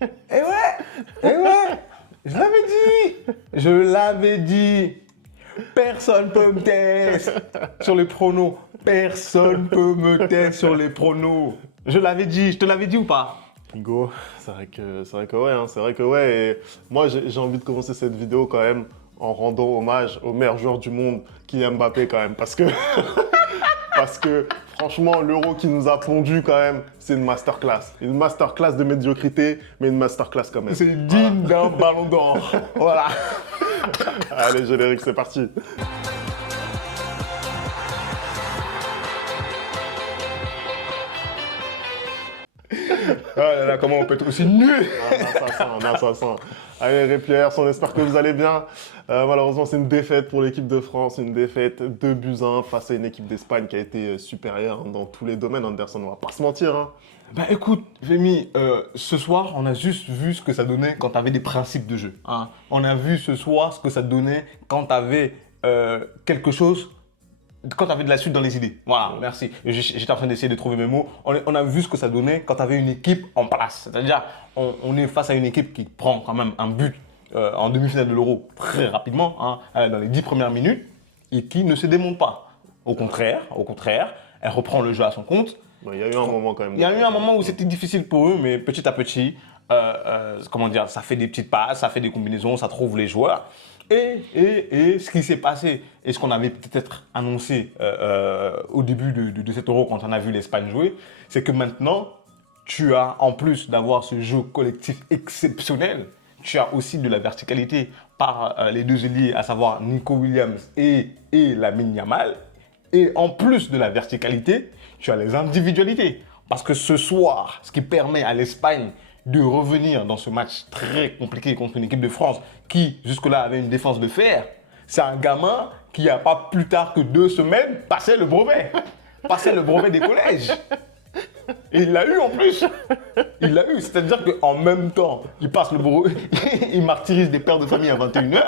Eh ouais, je l'avais dit. Personne peut me tester sur les pronos. Personne peut me tester sur les pronos. Je l'avais dit, je te l'avais dit ou pas? Go, c'est vrai que ouais, hein, c'est vrai que ouais. Et moi, j'ai envie de commencer cette vidéo quand même en rendant hommage au meilleur joueur du monde, Kylian Mbappé quand même, parce que franchement, l'Euro qui nous a pondu quand même, c'est une masterclass de médiocrité, mais une masterclass quand même. C'est digne d'un ballon d'or. Voilà. Allez, générique, c'est parti. Oh là là, comment on peut être aussi nul? Un assassin. Allez, les players, on espère que vous allez bien. Malheureusement, c'est une défaite pour l'équipe de France, une défaite 2-1 face à une équipe d'Espagne qui a été supérieure dans tous les domaines, Anderson, on va pas se mentir. Hein. Bah écoute, Vémi, ce soir, on a juste vu ce que ça donnait quand tu avais des principes de jeu. Hein. On a vu ce soir ce que ça donnait quand tu avais quelque chose, quand tu avais de la suite dans les idées. Voilà, merci. J'étais en train d'essayer de trouver mes mots. On a vu ce que ça donnait quand tu avais une équipe en place. C'est-à-dire, on est face à une équipe qui prend quand même un but en demi-finale de l'Euro très rapidement, hein, dans les 10 premières minutes, et qui ne se démonte pas. Au contraire, elle reprend le jeu à son compte. Bon, il y a eu un moment quand même. Il y a eu un moment où c'était difficile pour eux, mais petit à petit, comment dire, ça fait des petites passes, ça fait des combinaisons, ça trouve les joueurs. Et ce qui s'est passé, et ce qu'on avait peut-être annoncé au début de cet Euro quand on a vu l'Espagne jouer, c'est que maintenant, tu as, en plus d'avoir ce jeu collectif exceptionnel, tu as aussi de la verticalité par les deux ailiers, à savoir Nico Williams et Lamine Yamal. Et en plus de la verticalité, tu as les individualités. Parce que ce soir, ce qui permet à l'Espagne de revenir dans ce match très compliqué contre une équipe de France qui, jusque-là, avait une défense de fer, c'est un gamin qui, il n'y a pas plus tard que 2 semaines, passait le brevet. Passait le brevet des collèges. Et il l'a eu en plus. Il l'a eu. C'est-à-dire qu'en même temps, il passe le brevet, il martyrise des pères de famille à 21h.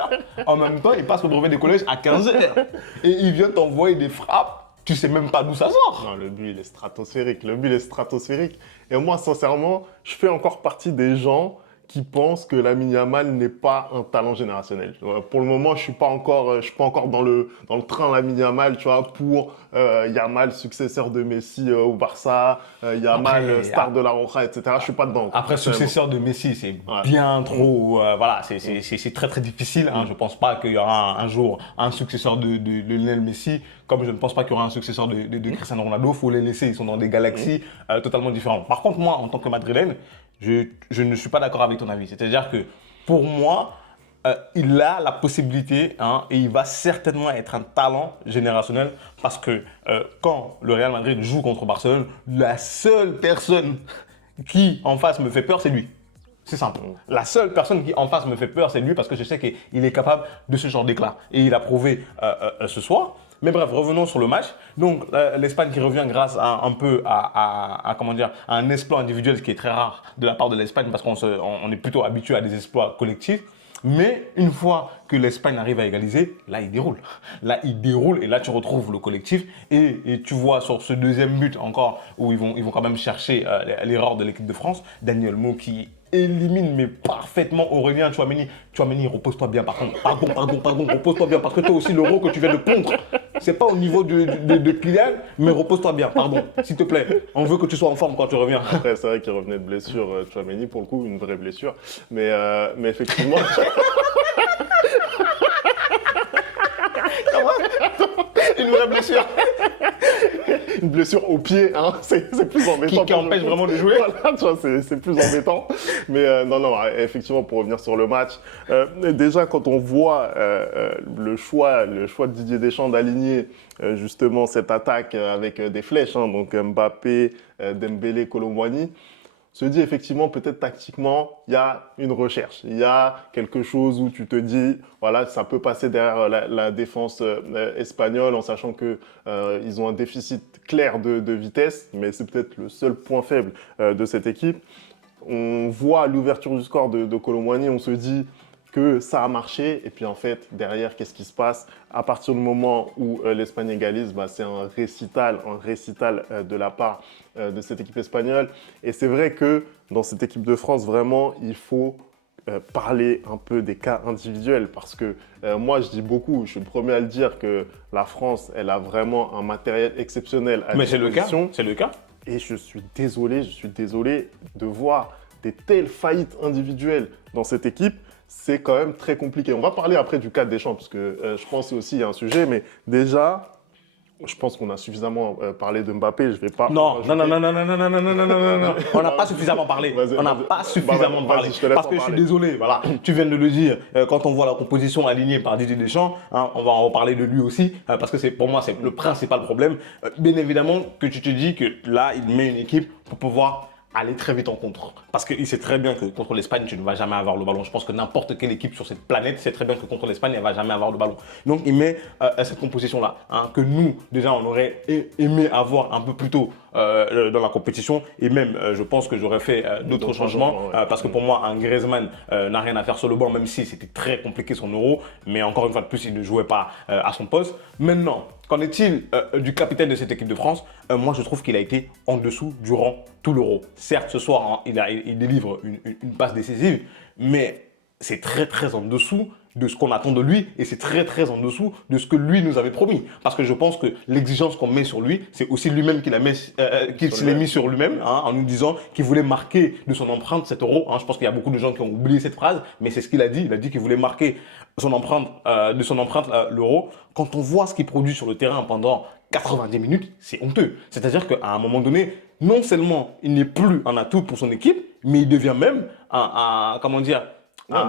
En même temps, il passe le brevet des collèges à 15h. Et il vient t'envoyer des frappes. Tu sais même pas d'où ça sort. Non, le but, il est stratosphérique. Le but, il est stratosphérique. Et moi, sincèrement, je fais encore partie des gens qui pensent que Lamine Yamal n'est pas un talent générationnel. Pour le moment, je suis pas encore dans le train Lamine Yamal, tu vois, pour Yamal, successeur de Messi au Barça, Yamal, Après, star de la Roja, etc. Je suis pas dedans. Après, successeur de Messi, c'est bien trop. Voilà, c'est très très difficile. Hein. Je ne pense pas qu'il y aura un jour un successeur de Lionel Messi, comme je ne pense pas qu'il y aura un successeur de Cristiano Ronaldo. Il faut les laisser, ils sont dans des galaxies totalement différentes. Par contre, moi, en tant que Madrilène, je ne suis pas d'accord avec ton avis. C'est-à-dire que pour moi, il a la possibilité et il va certainement être un talent générationnel parce que quand le Real Madrid joue contre Barcelone, la seule personne qui en face me fait peur, c'est lui. C'est simple. La seule personne qui en face me fait peur, c'est lui parce que je sais qu'il est capable de ce genre d'éclat. Et il a prouvé ce soir. Mais bref, revenons sur le match. Donc, l'Espagne qui revient grâce un peu comment dire, à un exploit individuel, ce qui est très rare de la part de l'Espagne parce qu'on est plutôt habitué à des exploits collectifs. Mais une fois que l'Espagne arrive à égaliser, là, il déroule. Là, il déroule et là, tu retrouves le collectif. Et tu vois sur ce deuxième but encore, où ils vont quand même chercher l'erreur de l'équipe de France, Daniel Mo qui élimine mais parfaitement Aurélien Tchouaméni. Tchouaméni, repose-toi bien par contre. Pardon, repose-toi bien parce que toi aussi, l'euro que tu viens de contre, c'est pas au niveau de Kylian, mais repose-toi bien, pardon, s'il te plaît. On veut que tu sois en forme quand tu reviens. Après, c'est vrai qu'il revenait de blessure, Tchouaméni, pour le coup, une vraie blessure. Mais effectivement... Une vraie blessure. Une blessure au pied, hein, c'est plus embêtant. Qui empêche vraiment de jouer. Voilà, tu vois, c'est plus embêtant. Mais non, effectivement, pour revenir sur le match, déjà quand on voit le choix de Didier Deschamps d'aligner justement cette attaque avec des flèches, hein, donc Mbappé, Dembélé, Kolo Muani, se dit effectivement peut-être tactiquement, il y a une recherche, il y a quelque chose où tu te dis, voilà, ça peut passer derrière la défense espagnole en sachant que ils ont un déficit clair de vitesse, mais c'est peut-être le seul point faible de cette équipe. On voit l'ouverture du score de Kolo Muani, on se dit, que ça a marché. Et puis en fait, derrière, qu'est-ce qui se passe? À partir du moment où l'Espagne égalise, c'est un récital de la part de cette équipe espagnole. Et c'est vrai que dans cette équipe de France, vraiment, il faut parler un peu des cas individuels. Parce que moi, je dis beaucoup, je suis le premier à le dire, que la France, elle a vraiment un matériel exceptionnel à disposition. C'est le cas. Et je suis désolé de voir des telles faillites individuelles dans cette équipe. C'est quand même très compliqué. On va parler après du cas Deschamps, parce que je pense aussi il y a un sujet, mais déjà, je pense qu'on a suffisamment parlé de Mbappé. Je vais pas. Non. On n'a pas suffisamment parlé. On n'a pas suffisamment parlé. Parce que je suis désolé, voilà, tu viens de le dire. Quand on voit la composition alignée par Didier Deschamps, hein, on va en reparler de lui aussi, parce que pour moi, c'est le principal problème. Bien évidemment que tu te dis que là, il met une équipe pour pouvoir aller très vite en contre. Parce qu'il sait très bien que contre l'Espagne, tu ne vas jamais avoir le ballon. Je pense que n'importe quelle équipe sur cette planète sait très bien que contre l'Espagne, elle ne va jamais avoir le ballon. Donc, il met cette composition-là, hein, que nous, déjà, on aurait aimé avoir un peu plus tôt dans la compétition. Et même, je pense que j'aurais fait d'autres changements. Parce que pour moi, un Griezmann n'a rien à faire sur le banc, même si c'était très compliqué son Euro. Mais encore une fois de plus, il ne jouait pas à son poste. Maintenant, qu'en est-il du capitaine de cette équipe de France? Moi, je trouve qu'il a été en dessous durant tout l'Euro. Certes, ce soir, hein, il délivre une passe décisive, mais c'est très, très en dessous de ce qu'on attend de lui et c'est très, très en dessous de ce que lui nous avait promis. Parce que je pense que l'exigence qu'on met sur lui, c'est aussi lui-même qu'il se l'est mis sur lui-même, hein, en nous disant qu'il voulait marquer de son empreinte cet Euro. Hein. Je pense qu'il y a beaucoup de gens qui ont oublié cette phrase, mais c'est ce qu'il a dit. Il a dit qu'il voulait marquer son empreinte, l'Euro. Quand on voit ce qu'il produit sur le terrain pendant 90 minutes, c'est honteux. C'est-à-dire qu'à un moment donné, non seulement il n'est plus un atout pour son équipe, mais il devient même un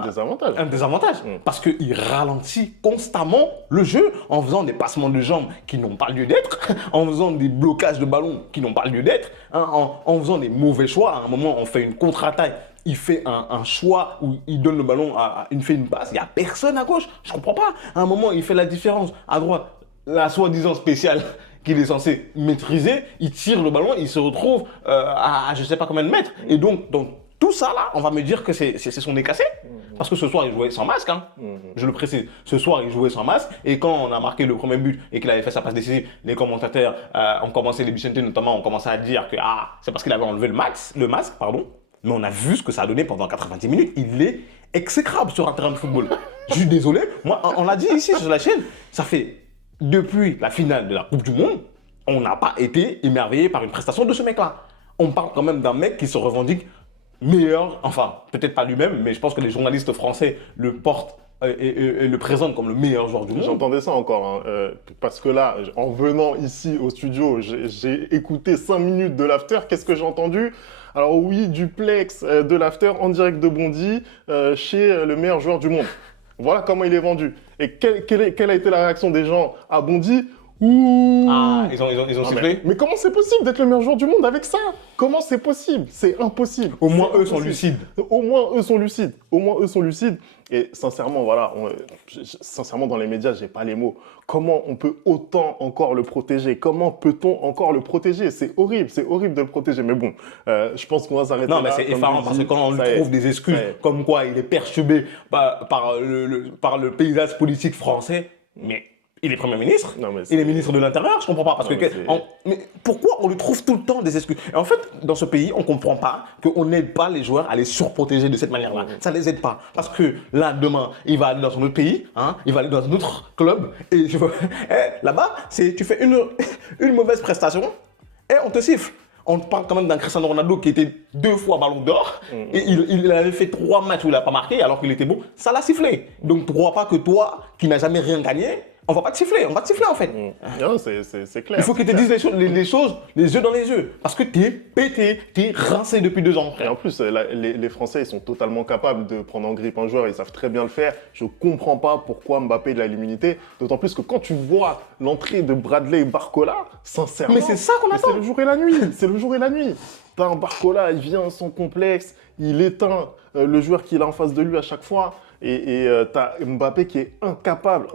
désavantage. Un désavantage. Parce qu'il ralentit constamment le jeu en faisant des passements de jambes qui n'ont pas lieu d'être, en faisant des blocages de ballon qui n'ont pas lieu d'être, hein, en faisant des mauvais choix. À un moment, on fait une contre-attaque. Il fait un choix où il donne le ballon, il fait une passe. Il n'y a personne à gauche. Je ne comprends pas. À un moment, il fait la différence. À droite, la soi-disant spéciale qu'il est censé maîtriser, il tire le ballon, il se retrouve à je ne sais pas combien de mètres. Et donc tout ça là, on va me dire que c'est son nez cassé. Parce que ce soir, il jouait sans masque. Hein. Je le précise. Ce soir, il jouait sans masque. Et quand on a marqué le premier but et qu'il avait fait sa passe décisive, les commentateurs ont commencé, les Bichente notamment, ont commencé à dire que c'est parce qu'il avait enlevé le masque, pardon. Mais on a vu ce que ça a donné pendant 90 minutes. Il est exécrable sur un terrain de football. Je suis désolé. Moi, on l'a dit ici sur la chaîne. Ça fait depuis la finale de la Coupe du Monde, on n'a pas été émerveillé par une prestation de ce mec-là. On parle quand même d'un mec qui se revendique meilleur, enfin, peut-être pas lui-même, mais je pense que les journalistes français le portent et le présentent comme le meilleur joueur du monde. J'entendais ça encore, hein, parce que là, en venant ici au studio, j'ai écouté 5 minutes de l'after. Qu'est-ce que j'ai entendu? Alors oui, duplex de l'after en direct de Bondy chez le meilleur joueur du monde. Voilà comment il est vendu. Et quelle a été la réaction des gens à Bondy? Ouh. Ils ont sifflé. Mais comment c'est possible d'être le meilleur joueur du monde avec ça? Comment c'est possible? C'est impossible. Au moins eux sont lucides. Au moins eux sont lucides. Et sincèrement, voilà, sincèrement dans les médias, j'ai pas les mots. Comment on peut autant encore le protéger? Comment peut-on encore le protéger? C'est horrible de le protéger. Mais bon, je pense qu'on va s'arrêter là. Non, mais c'est effarant parce que quand on lui trouve des excuses comme quoi il est perturbé par le paysage politique français, mais il est Premier ministre, il est ministre de l'Intérieur, je comprends pas. Mais pourquoi on lui trouve tout le temps des excuses? Et en fait, dans ce pays, on comprend pas qu'on n'aide pas les joueurs à les surprotéger de cette manière-là. Ça les aide pas. Parce que là, demain, il va aller dans un autre pays, hein, il va aller dans un autre club, et là-bas, tu fais une mauvaise prestation, et on te siffle. On parle quand même d'un Cristiano Ronaldo qui était 2 fois ballon d'or et il avait fait 3 matchs où il n'a pas marqué alors qu'il était bon. Ça l'a sifflé. Donc, tu ne crois pas que toi, qui n'as jamais rien gagné, on va pas te siffler. On va te siffler en fait. Non, c'est clair. Il faut qu'il te dise les choses, les yeux dans les yeux. Parce que tu es pété, tu es rincé depuis 2 ans. Et en plus, les Français, ils sont totalement capables de prendre en grippe un joueur. Ils savent très bien le faire. Je ne comprends pas pourquoi Mbappé de l'immunité. D'autant plus que quand tu vois l'entrée de Bradley Barcola, sincèrement. Mais c'est ça qu'on attend. C'est le jour et la nuit. C'est le jour et la nuit. Barcola, il vient sans complexe. Il éteint le joueur qu'il a en face de lui à chaque fois. Et tu as Mbappé qui est incapable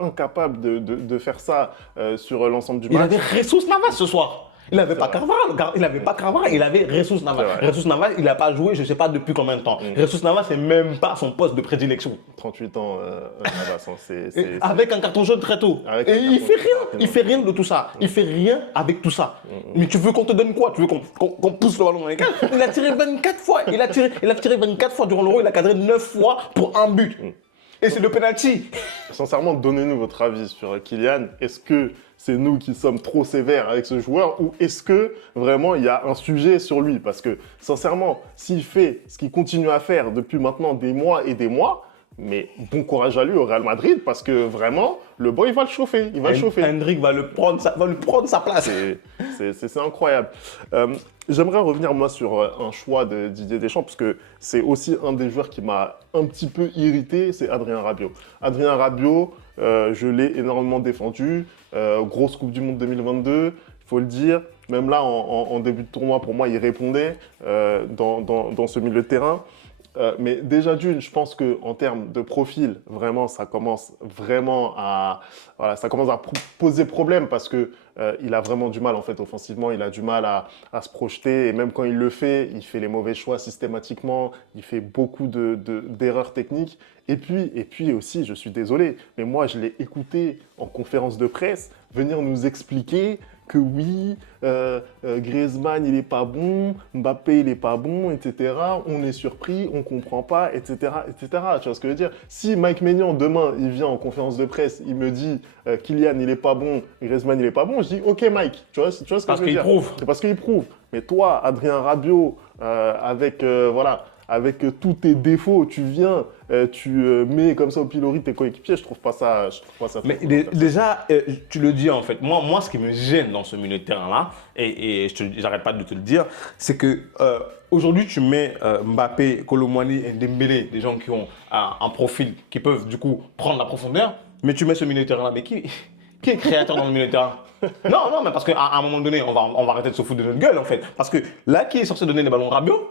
de faire ça sur l'ensemble du match. Il avait Jesus Navas ce soir. Il n'avait pas Carvajal, il avait Jesus Navas. Jesus Navas, il n'a pas joué, je ne sais pas depuis combien de temps. Jesus Navas, c'est même pas son poste de prédilection. 38 ans, Navas. Avec un carton jaune très tôt. Et il fait rien. Il fait rien de tout ça. Il fait rien avec tout ça. Mais tu veux qu'on te donne quoi? Tu veux qu'on pousse le ballon dans les cages? Il a tiré 24 fois. Il a tiré 24 fois durant l'Euro. Il a cadré 9 fois pour un but. Et c'est le penalty. Sincèrement, donnez-nous votre avis sur Kylian. Est-ce que c'est nous qui sommes trop sévères avec ce joueur ou est-ce que vraiment il y a un sujet sur lui? Parce que sincèrement, s'il fait ce qu'il continue à faire depuis maintenant des mois et des mois, mais bon courage à lui au Real Madrid parce que vraiment, le boy va le chauffer. Il va le chauffer. Hendrik va lui prendre sa place. C'est incroyable. J'aimerais revenir moi sur un choix de Didier Deschamps parce que c'est aussi un des joueurs qui m'a un petit peu irrité, c'est Adrien Rabiot. Adrien Rabiot, je l'ai énormément défendu. Grosse Coupe du Monde 2022, il faut le dire. Même là, en début de tournoi, pour moi, il répondait dans ce milieu de terrain. Mais déjà d'une, je pense qu'en termes de profil, vraiment, ça commence à poser problème parce que il a vraiment du mal en fait offensivement, il a du mal à se projeter et même quand il le fait, il fait les mauvais choix systématiquement, il fait beaucoup d'erreurs techniques. Et puis aussi, je suis désolé, mais moi je l'ai écouté en conférence de presse venir nous expliquer que oui, Griezmann, il n'est pas bon, Mbappé, il n'est pas bon, etc. On est surpris, on ne comprend pas, etc., etc. Tu vois ce que je veux dire? Si Mike Maignan, demain, il vient en conférence de presse, il me dit Kylian, il n'est pas bon, Griezmann, il n'est pas bon, je dis OK, Mike. Tu vois ce que je veux dire? Parce qu'il prouve. C'est parce qu'il prouve. Mais toi, Adrien Rabiot, avec tous tes défauts, tu viens, tu mets comme ça au pilori tes coéquipiers, je trouve pas ça. Mais déjà, tu le dis en fait, moi ce qui me gêne dans ce milieu de terrain-là, et j'arrête pas de te le dire, c'est que aujourd'hui tu mets Mbappé, Kolo Muani et Dembélé, des gens qui ont un profil qui peuvent du coup prendre la profondeur, mais tu mets ce milieu de terrain-là, mais qui est créateur dans le milieu de terrain? Non, mais parce qu'à un moment donné, on va arrêter de se foutre de notre gueule en fait. Parce que là, qui est censé donner les ballons? Rabiot?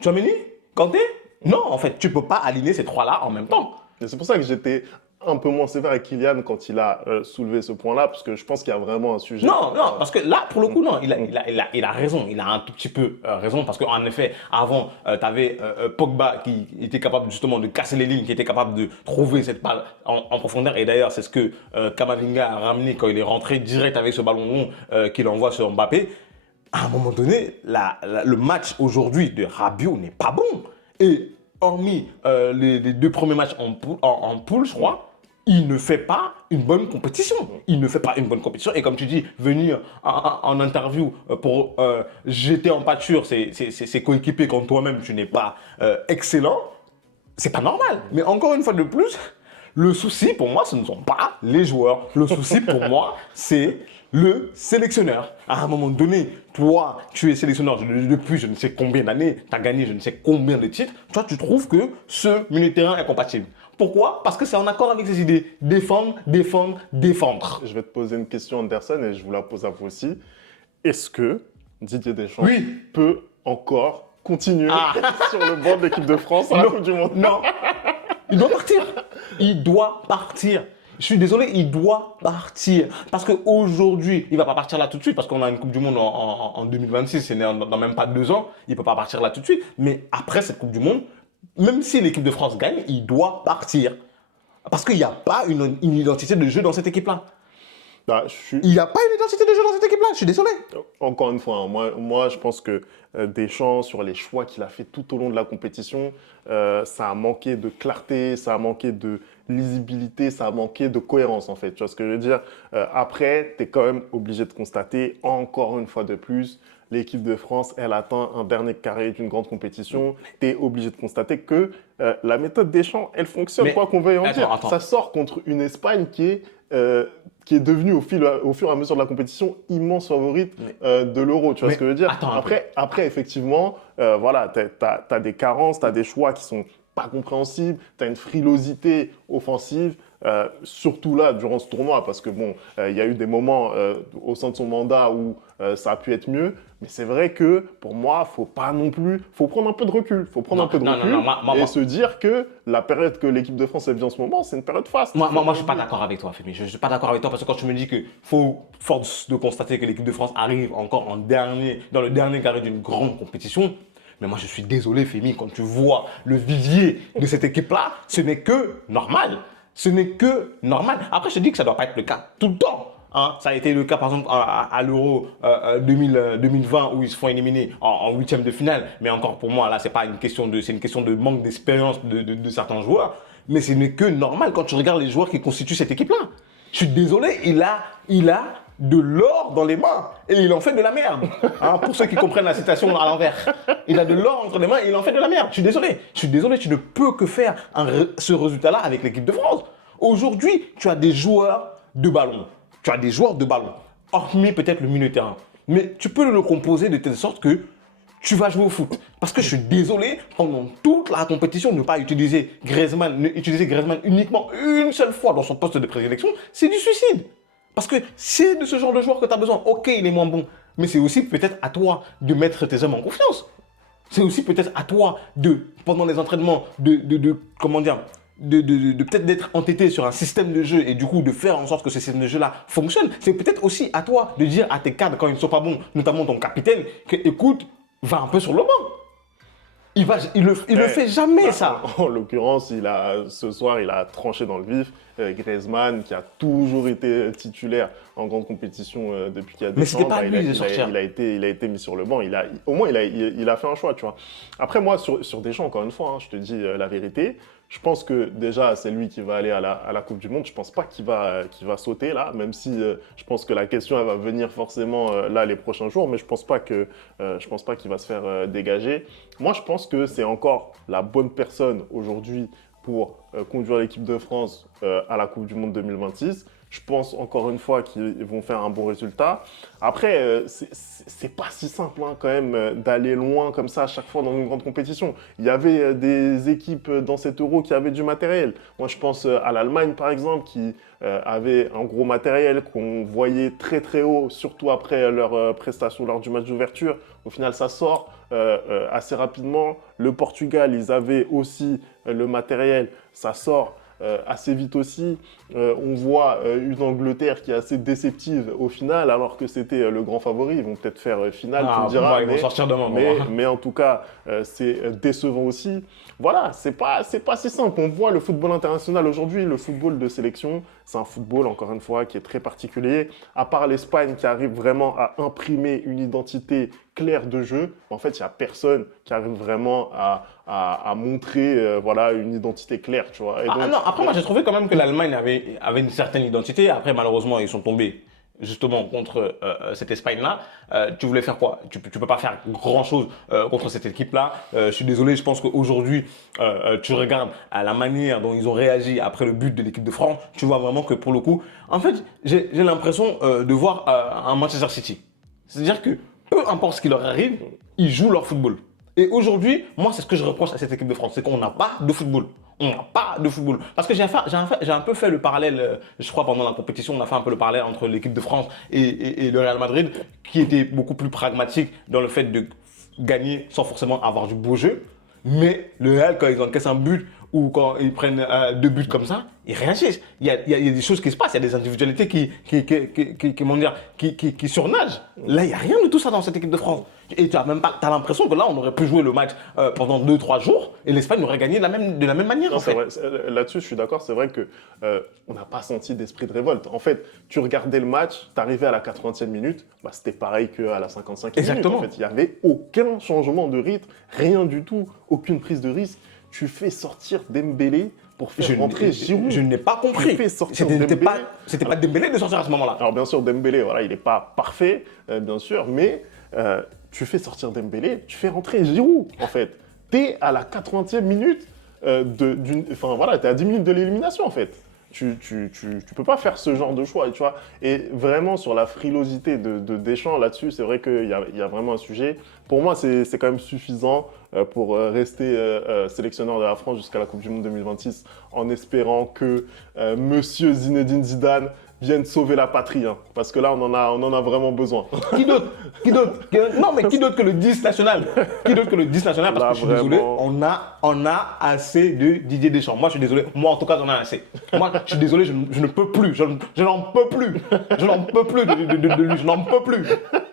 Tchouaméni? Kanté? Non, en fait, tu ne peux pas aligner ces trois-là en même temps. Et c'est pour ça que j'étais un peu moins sévère avec Kylian quand il a soulevé ce point-là, parce que je pense qu'il y a vraiment un sujet. Non, parce que là, pour le coup, non, il a raison. Il a un tout petit peu raison, parce qu'en effet, avant, tu avais Pogba qui était capable justement de casser les lignes, qui était capable de trouver cette balle en profondeur. Et d'ailleurs, c'est ce que Kamavinga a ramené quand il est rentré direct avec ce ballon rond qu'il envoie sur Mbappé. À un moment donné, le match aujourd'hui de Rabiot n'est pas bon. Et hormis les deux premiers matchs en poule, je crois, il ne fait pas une bonne compétition. Et comme tu dis, venir en interview pour jeter en pâture ses coéquipiers quand toi-même tu n'es pas excellent, c'est pas normal. Mais encore une fois de plus, le souci pour moi, ce ne sont pas les joueurs. Le souci pour moi, c'est le sélectionneur. À un moment donné, toi, tu es sélectionneur depuis je ne sais combien d'années, tu as gagné je ne sais combien de titres. Toi, tu trouves que ce milieu de terrain est compatible. Pourquoi? Parce que c'est en accord avec ses idées. Défendre. Je vais te poser une question, Anderson, et je vous la pose à vous aussi. Est-ce que Didier Deschamps peut encore continuer sur le banc de l'équipe de France à la Coupe du Monde? Non. Il doit partir. Je suis désolé, il doit partir. Parce qu'aujourd'hui, il ne va pas partir là tout de suite parce qu'on a une Coupe du Monde en 2026, c'est dans même pas 2 ans. Il ne peut pas partir là tout de suite. Mais après cette Coupe du Monde, même si l'équipe de France gagne, il doit partir. Parce qu'il n'y a pas une identité de jeu dans cette équipe-là. Il n'y a pas une identité de jeu dans cette équipe-là, je suis désolé. Encore une fois, moi je pense que Deschamps, sur les choix qu'il a fait tout au long de la compétition, ça a manqué de clarté, ça a manqué de lisibilité, ça a manqué de cohérence en fait. Tu vois ce que je veux dire? Après, tu es quand même obligé de constater, encore une fois de plus, l'équipe de France, elle atteint un dernier carré d'une grande compétition. Tu es obligé de constater que la méthode Deschamps, elle fonctionne, quoi qu'on veuille en dire. Ça sort contre une Espagne qui est devenue au fur et à mesure de la compétition immense favorite de l'Euro. Tu vois ce que je veux dire? Après, effectivement, voilà, tu as des carences, tu as des choix qui sont pas compréhensibles, tu as une frilosité offensive. surtout là, durant ce tournoi, parce que bon, il y a eu des moments au sein de son mandat où ça a pu être mieux. Mais c'est vrai que pour moi, faut prendre un peu de recul. Faut prendre un peu de recul et se dire que la période que l'équipe de France vit en ce moment, c'est une période faste. Moi, je suis pas d'accord avec toi, Femi. Je suis pas d'accord avec toi parce que quand tu me dis que force de constater que l'équipe de France arrive encore dans le dernier carré d'une grande compétition, mais moi je suis désolé, Femi, quand tu vois le vivier de cette équipe-là, ce n'est que normal. Ce n'est que normal. Après, je te dis que ça ne doit pas être le cas tout le temps. Hein. Ça a été le cas, par exemple, à l'Euro 2020 où ils se font éliminer en huitième de finale. Mais encore pour moi, là, c'est une question de manque d'expérience de certains joueurs. Mais ce n'est que normal quand tu regardes les joueurs qui constituent cette équipe-là. Je suis désolé, il a de l'or dans les mains et il en fait de la merde. Hein, pour ceux qui comprennent la citation à l'envers. Il a de l'or entre les mains et il en fait de la merde. Je suis désolé, tu ne peux que faire ce résultat-là avec l'équipe de France. Aujourd'hui, tu as des joueurs de ballon. Hormis peut-être le milieu de terrain. Mais tu peux le composer de telle sorte que tu vas jouer au foot. Parce que je suis désolé, pendant toute la compétition, ne pas utiliser Griezmann uniquement une seule fois dans son poste de prédilection, c'est du suicide. Parce que c'est de ce genre de joueur que tu as besoin. Ok, il est moins bon, mais c'est aussi peut-être à toi de mettre tes hommes en confiance. C'est aussi peut-être à toi pendant les entraînements, peut-être d'être entêté sur un système de jeu et du coup de faire en sorte que ce système de jeu-là fonctionne. C'est peut-être aussi à toi de dire à tes cadres quand ils ne sont pas bons, notamment ton capitaine, que écoute, va un peu sur le banc. Il le fait jamais, ça. En l'occurrence, ce soir, il a tranché dans le vif. Griezmann, qui a toujours été titulaire en grande compétition depuis qu'il y a des Mais c'était pas lui de sortir. Il a été mis sur le banc. Au moins, il a fait un choix, tu vois. Après, moi, sur Deschamps, encore une fois, hein, je te dis la vérité. Je pense que déjà, c'est lui qui va aller à la Coupe du Monde. Je ne pense pas qu'il va sauter là, même si je pense que la question elle va venir forcément là les prochains jours, mais je ne pense pas qu'il va se faire dégager. Moi, je pense que c'est encore la bonne personne aujourd'hui pour conduire l'équipe de France à la Coupe du Monde 2026. Je pense encore une fois qu'ils vont faire un bon résultat. Après, c'est pas si simple hein, quand même d'aller loin comme ça à chaque fois dans une grande compétition. Il y avait des équipes dans cet Euro qui avaient du matériel. Moi, je pense à l'Allemagne par exemple qui avait un gros matériel qu'on voyait très très haut, surtout après leur prestation lors du match d'ouverture. Au final, ça sort assez rapidement. Le Portugal, ils avaient aussi le matériel, ça sort assez vite aussi. On voit une Angleterre qui est assez déceptive au final, alors que c'était le grand favori. Ils vont peut-être faire finale, tu me diras. Ils vont sortir demain. Mais en tout cas, c'est décevant aussi. Voilà, c'est pas si simple. On voit le football international aujourd'hui, le football de sélection, c'est un football, encore une fois, qui est très particulier. À part l'Espagne qui arrive vraiment à imprimer une identité claire de jeu, en fait, il n'y a personne qui arrive vraiment à montrer voilà, une identité claire, tu vois. Et donc, non, après, moi, j'ai trouvé quand même que l'Allemagne avait une certaine identité. Après, malheureusement, ils sont tombés justement contre cette Espagne-là. Tu voulais faire quoi? Tu peux pas faire grand-chose contre cette équipe-là. Je suis désolé, je pense qu'aujourd'hui, tu regardes à la manière dont ils ont réagi après le but de l'équipe de France, tu vois vraiment que pour le coup, en fait, j'ai l'impression de voir un Manchester City. C'est-à-dire que peu importe ce qui leur arrive, ils jouent leur football. Et aujourd'hui, moi, c'est ce que je reproche à cette équipe de France, c'est qu'on n'a pas de football. On n'a pas de football. Parce que j'ai un peu fait le parallèle, je crois pendant la compétition, on a fait un peu le parallèle entre l'équipe de France et le Real Madrid, qui était beaucoup plus pragmatique dans le fait de gagner sans forcément avoir du beau jeu. Mais le Real, quand ils encaissent un but ou quand ils prennent 2 buts comme ça, ils réagissent. Il y a des choses qui se passent, il y a des individualités qui surnagent. Là, il n'y a rien de tout ça dans cette équipe de France. Et tu as l'impression que là, on aurait pu jouer le match pendant 2-3 jours et l'Espagne aurait gagné de la même manière. Non, c'est vrai. Là-dessus, je suis d'accord. C'est vrai qu'on n'a pas senti d'esprit de révolte. En fait, tu regardais le match, tu arrivais à la 80e minute, bah, c'était pareil qu'à la 55e Exactement. minute. En fait, il n'y avait aucun changement de rythme, rien du tout, aucune prise de risque. Tu fais sortir Dembélé pour faire rentrer Giroud. Je n'ai pas compris. C'était pas Dembélé de sortir à ce moment-là. Alors bien sûr, Dembélé, voilà, il n'est pas parfait, bien sûr, mais tu fais sortir Dembélé, tu fais rentrer Giroud, en fait. Tu es à la 80e minute, enfin voilà, tu es à 10 minutes de l'élimination, en fait. Tu peux pas faire ce genre de choix, tu vois. Et vraiment, sur la frilosité de Deschamps, là-dessus, c'est vrai qu'il y a vraiment un sujet. Pour moi, c'est quand même suffisant pour rester sélectionneur de la France jusqu'à la Coupe du Monde 2026, en espérant que Monsieur Zinedine Zidane vienne sauver la patrie, hein, parce que là, on en a vraiment besoin. Qui d'autre? Non, mais qui d'autre que le 10 national? Qui d'autre que le 10 national? Parce Là, que je suis désolé, vraiment. on a assez de Didier Deschamps. Moi, je suis désolé. Moi, en tout cas, j'en ai assez. Moi, je suis désolé, je ne peux plus. Je n'en peux plus. Je n'en peux plus de lui. Je n'en peux plus.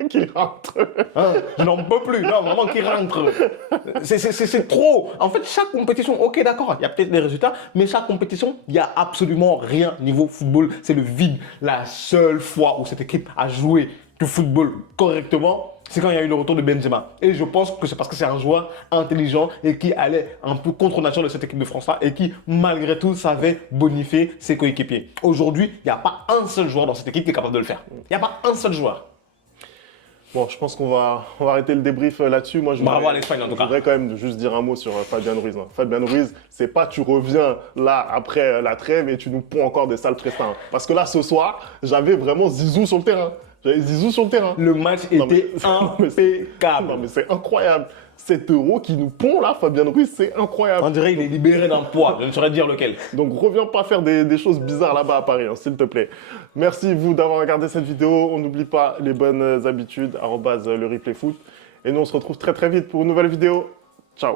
Qui rentre. Hein, je n'en peux plus. Non, vraiment, qui rentre. C'est trop. En fait, chaque compétition, ok, d'accord, il y a peut-être des résultats, mais chaque compétition, il n'y a absolument rien niveau football. C'est le vide. La seule fois où cette équipe a joué du football correctement, c'est quand il y a eu le retour de Benzema. Et je pense que c'est parce que c'est un joueur intelligent et qui allait un peu contre nature de cette équipe de France-là et qui, malgré tout, savait bonifier ses coéquipiers. Aujourd'hui, il n'y a pas un seul joueur dans cette équipe qui est capable de le faire. Il n'y a pas un seul joueur. Bon, je pense qu'on va arrêter le débrief là-dessus. Moi, Bravo à l'Espagne, en tout cas. Je voudrais quand même juste dire un mot sur Fabien Ruiz. Hein. Fabien Ruiz, c'est pas tu reviens là après la trêve et tu nous ponds encore des sales prestants. Parce que là, ce soir, j'avais vraiment Zizou sur le terrain. J'avais Zizou sur le terrain. Le match était impeccable. Non, mais c'est incroyable. Cet euro qui nous pond là, Fabien Ruiz, c'est incroyable. On dirait qu'il est libéré d'un poids. Je ne saurais dire lequel. Donc reviens pas faire des choses bizarres là-bas à Paris, hein, s'il te plaît. Merci vous d'avoir regardé cette vidéo. On n'oublie pas les bonnes habitudes, @le replay foot. Et nous on se retrouve très très vite pour une nouvelle vidéo. Ciao.